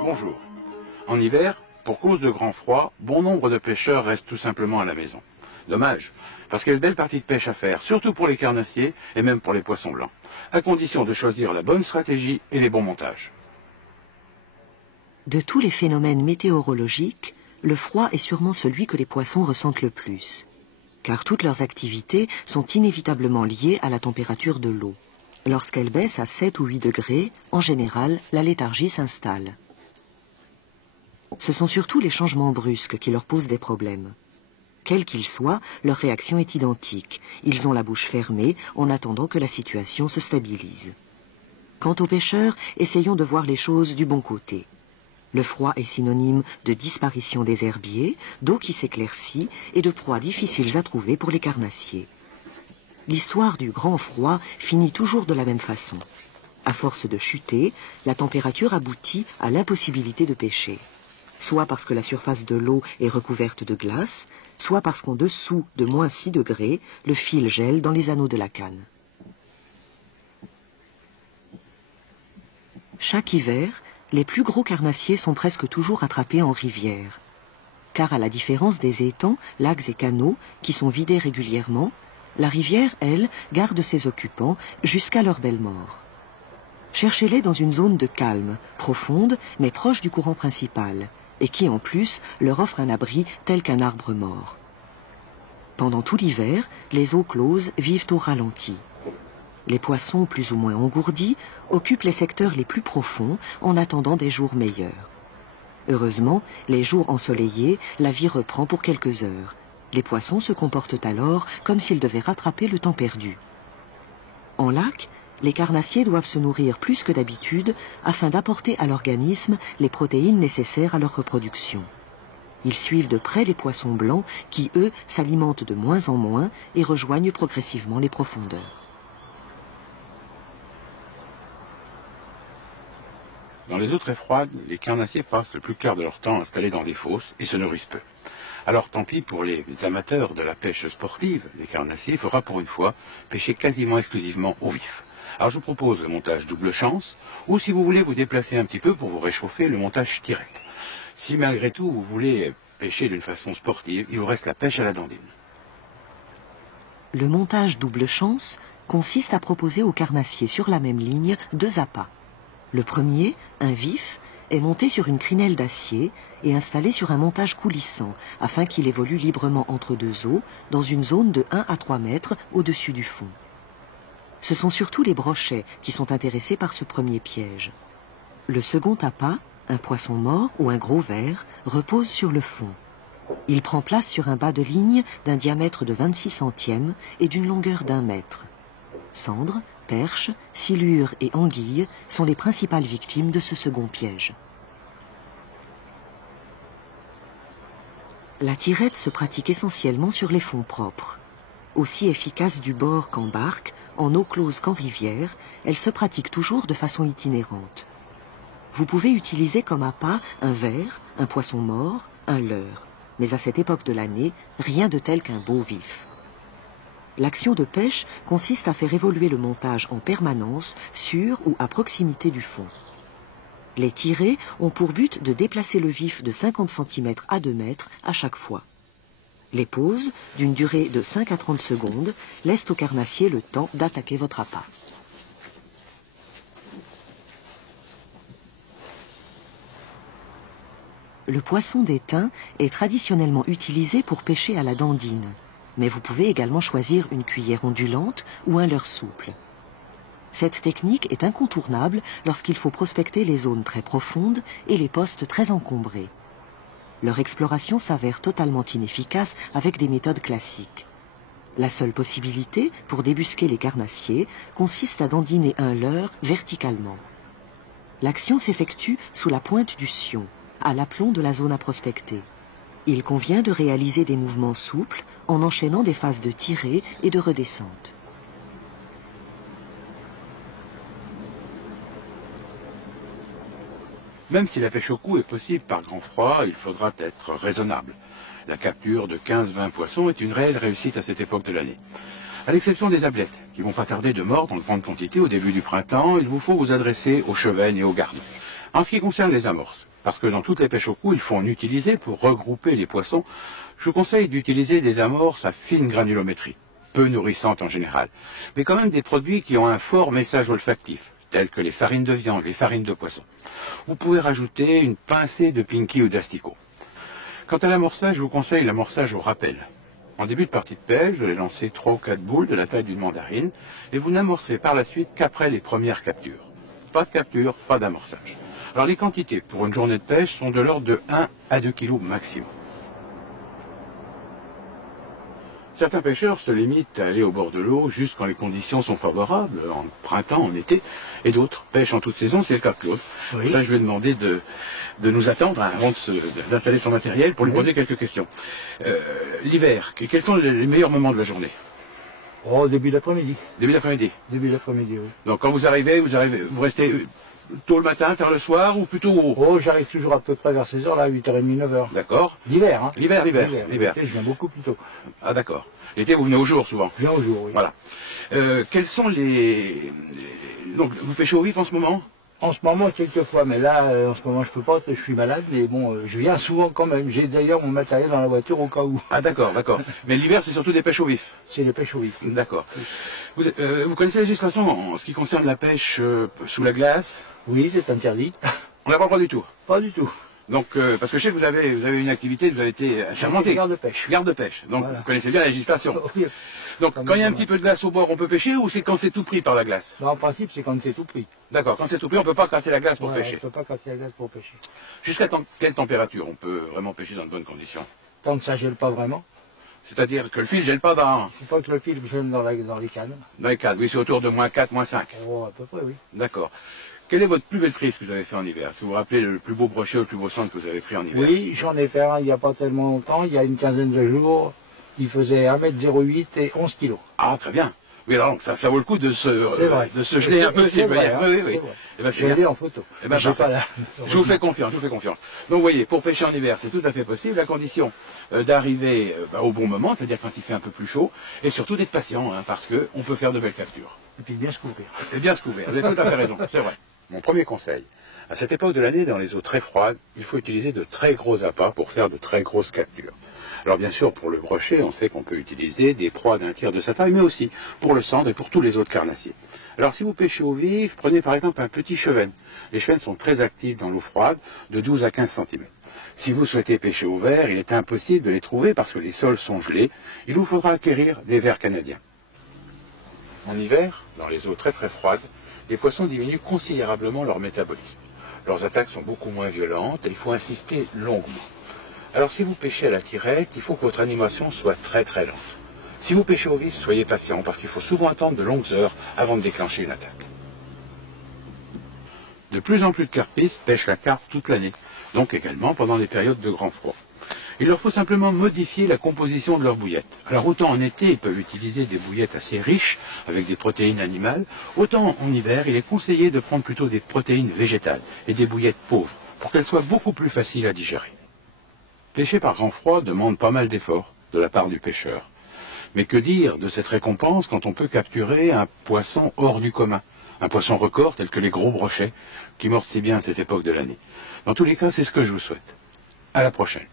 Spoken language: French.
Bonjour. En hiver, pour cause de grand froid, bon nombre de pêcheurs restent tout simplement à la maison. Dommage, parce qu'il y a de belles parties de pêche à faire, surtout pour les carnassiers et même pour les poissons blancs, à condition de choisir la bonne stratégie et les bons montages. De tous les phénomènes météorologiques, le froid est sûrement celui que les poissons ressentent le plus, car toutes leurs activités sont inévitablement liées à la température de l'eau. Lorsqu'elle baisse à 7 ou 8 degrés, en général, la léthargie s'installe. Ce sont surtout les changements brusques qui leur posent des problèmes. Quels qu'ils soient, leur réaction est identique. Ils ont la bouche fermée en attendant que la situation se stabilise. Quant aux pêcheurs, essayons de voir les choses du bon côté. Le froid est synonyme de disparition des herbiers, d'eau qui s'éclaircit et de proies difficiles à trouver pour les carnassiers. L'histoire du grand froid finit toujours de la même façon. À force de chuter, la température aboutit à l'impossibilité de pêcher. Soit parce que la surface de l'eau est recouverte de glace, soit parce qu'en dessous de moins 6 degrés, le fil gèle dans les anneaux de la canne. Chaque hiver, les plus gros carnassiers sont presque toujours attrapés en rivière. Car à la différence des étangs, lacs et canaux, qui sont vidés régulièrement, la rivière, elle, garde ses occupants jusqu'à leur belle mort. Cherchez-les dans une zone de calme, profonde, mais proche du courant principal, et qui en plus leur offre un abri tel qu'un arbre mort. Pendant tout l'hiver, les eaux closes vivent au ralenti. Les poissons plus ou moins engourdis occupent les secteurs les plus profonds en attendant des jours meilleurs. Heureusement, les jours ensoleillés, la vie reprend pour quelques heures. Les poissons se comportent alors comme s'ils devaient rattraper le temps perdu. En lac, les carnassiers doivent se nourrir plus que d'habitude afin d'apporter à l'organisme les protéines nécessaires à leur reproduction. Ils suivent de près les poissons blancs qui, eux, s'alimentent de moins en moins et rejoignent progressivement les profondeurs. Dans les eaux très froides, les carnassiers passent le plus clair de leur temps installés dans des fosses et se nourrissent peu. Alors tant pis pour les amateurs de la pêche sportive des carnassiers, il faudra pour une fois pêcher quasiment exclusivement au vif. Alors je vous propose le montage double chance, ou si vous voulez vous déplacer un petit peu pour vous réchauffer, le montage tirette. Si malgré tout vous voulez pêcher d'une façon sportive, il vous reste la pêche à la dandine. Le montage double chance consiste à proposer aux carnassiers sur la même ligne 2 appâts. Le premier, un vif, est monté sur une crinelle d'acier et installé sur un montage coulissant afin qu'il évolue librement entre 2 eaux dans une zone de 1 à 3 mètres au-dessus du fond. Ce sont surtout les brochets qui sont intéressés par ce premier piège. Le second appât, un poisson mort ou un gros ver, repose sur le fond. Il prend place sur un bas de ligne d'un diamètre de 26 centièmes et d'une longueur d'1 mètre. Cendres, perches, silures et anguilles sont les principales victimes de ce second piège. La tirette se pratique essentiellement sur les fonds propres. Aussi efficace du bord qu'en barque, en eau close qu'en rivière, elle se pratique toujours de façon itinérante. Vous pouvez utiliser comme appât un ver, un poisson mort, un leurre, mais à cette époque de l'année, rien de tel qu'un beau vif. L'action de pêche consiste à faire évoluer le montage en permanence sur ou à proximité du fond. Les tirées ont pour but de déplacer le vif de 50 cm à 2 mètres à chaque fois. Les pauses, d'une durée de 5 à 30 secondes, laissent au carnassier le temps d'attaquer votre appât. Le poisson d'étain est traditionnellement utilisé pour pêcher à la dandine, mais vous pouvez également choisir une cuillère ondulante ou un leurre souple. Cette technique est incontournable lorsqu'il faut prospecter les zones très profondes et les postes très encombrés. Leur exploration s'avère totalement inefficace avec des méthodes classiques. La seule possibilité pour débusquer les carnassiers consiste à dandiner un leurre verticalement. L'action s'effectue sous la pointe du sion, à l'aplomb de la zone à prospecter. Il convient de réaliser des mouvements souples en enchaînant des phases de tirée et de redescente. Même si la pêche au cou est possible par grand froid, il faudra être raisonnable. La capture de 15-20 poissons est une réelle réussite à cette époque de l'année. À l'exception des ablettes, qui vont pas tarder de mordre en grande quantité au début du printemps, il vous faut vous adresser aux chevennes et aux gardons. En ce qui concerne les amorces, parce que dans toutes les pêches au cou, il faut en utiliser pour regrouper les poissons, je vous conseille d'utiliser des amorces à fine granulométrie, peu nourrissantes en général, mais quand même des produits qui ont un fort message olfactif, tels que les farines de viande, les farines de poisson. Vous pouvez rajouter une pincée de pinky ou d'asticot. Quant à l'amorçage, je vous conseille l'amorçage au rappel. En début de partie de pêche, vous allez lancer 3 ou 4 boules de la taille d'une mandarine et vous n'amorcez par la suite qu'après les premières captures. Pas de capture, pas d'amorçage. Alors les quantités pour une journée de pêche sont de l'ordre de 1 à 2 kg maximum. Certains pêcheurs se limitent à aller au bord de l'eau juste quand les conditions sont favorables, en printemps, en été, et d'autres pêchent en toute saison, c'est le cas de Claude. Oui. Ça, je vais demander de nous attendre avant d'installer son matériel pour lui poser quelques questions. L'hiver, quels sont les meilleurs moments de la journée? Oh, début d'après-midi. Début d'après-midi? Début d'après-midi, oui. Donc quand vous arrivez, vous restez tôt le matin, tard le soir, ou plutôt... Oh, j'arrive toujours à peu près vers 16h, là, 8h30, 9h. D'accord. L'hiver, hein. L'hiver. L'été, je viens beaucoup plus tôt. Ah, d'accord. L'été, vous venez au jour, souvent? Je viens au jour, oui. Voilà. Quels sont les... Donc, vous pêchez au vif en ce moment? En ce moment, quelquefois, mais là, en ce moment, je peux pas, parce que je suis malade, mais bon, je viens souvent quand même. J'ai d'ailleurs mon matériel dans la voiture au cas où. Ah, d'accord. Mais l'hiver, c'est surtout des pêches au vif? C'est des pêches au vif. D'accord. Vous connaissez la législation en ce qui concerne la pêche sous la glace? Oui, c'est interdit. On n'a pas le droit du tout? Pas du tout. Donc, parce que je sais que vous avez une activité, vous avez été assermenté. Garde de pêche. Garde de pêche. Donc, voilà. Vous connaissez bien la législation. Oui. Donc, quand il y a un petit peu de glace au bord, on peut pêcher, ou c'est quand c'est tout pris par la glace? Non, en principe, c'est quand c'est tout pris. D'accord, quand c'est tout pris, on ne peut pas casser la glace pour pêcher. On ne peut pas casser la glace pour pêcher. Jusqu'à quelle température on peut vraiment pêcher dans de bonnes conditions? Tant que ça ne gèle pas vraiment. C'est-à-dire que le fil ne gèle pas dans... C'est pas que le fil gèle dans les cannes. Dans les cannes, oui, c'est autour de -4, -5. Oh, à peu près, oui. D'accord. Quelle est votre plus belle prise que vous avez fait en hiver? Si vous vous rappelez le plus beau brochet ou le plus beau centre que vous avez pris en hiver? Oui, j'en ai fait un il n'y a pas tellement longtemps, il y a une quinzaine de jours. Il faisait 1,08 m et 11 kg. Ah, très bien. Oui, alors ça vaut le coup de se geler un peu, si je veux dire. Oui. Eh ben, c'est en photo. Eh ben, pas là. Je vous fais confiance. Donc, vous voyez, pour pêcher en hiver, c'est tout à fait possible, à condition d'arriver au bon moment, c'est-à-dire quand il fait un peu plus chaud, et surtout d'être patient, hein, parce qu'on peut faire de belles captures. Et puis bien se couvrir. Et bien se couvrir, vous avez tout à fait raison, c'est vrai. Mon premier conseil, à cette époque de l'année, dans les eaux très froides, il faut utiliser de très gros appâts pour faire de très grosses captures. Alors bien sûr, pour le brochet, on sait qu'on peut utiliser des proies d'un tiers de sa taille, mais aussi pour le cendre et pour tous les autres carnassiers. Alors si vous pêchez au vif, prenez par exemple un petit chevenne. Les chevennes sont très actives dans l'eau froide, de 12 à 15 cm. Si vous souhaitez pêcher au verre, il est impossible de les trouver parce que les sols sont gelés. Il vous faudra acquérir des vers canadiens. En hiver, dans les eaux très froides, les poissons diminuent considérablement leur métabolisme. Leurs attaques sont beaucoup moins violentes et il faut insister longuement. Alors si vous pêchez à la tirette, il faut que votre animation soit très lente. Si vous pêchez au vif, soyez patient parce qu'il faut souvent attendre de longues heures avant de déclencher une attaque. De plus en plus de carpistes pêchent la carpe toute l'année, donc également pendant les périodes de grand froid. Il leur faut simplement modifier la composition de leur bouillette. Alors autant en été, ils peuvent utiliser des bouillettes assez riches, avec des protéines animales, autant en hiver, il est conseillé de prendre plutôt des protéines végétales et des bouillettes pauvres, pour qu'elles soient beaucoup plus faciles à digérer. Pêcher par grand froid demande pas mal d'efforts de la part du pêcheur. Mais que dire de cette récompense quand on peut capturer un poisson hors du commun, un poisson record tel que les gros brochets, qui mordent si bien à cette époque de l'année. Dans tous les cas, c'est ce que je vous souhaite. À la prochaine.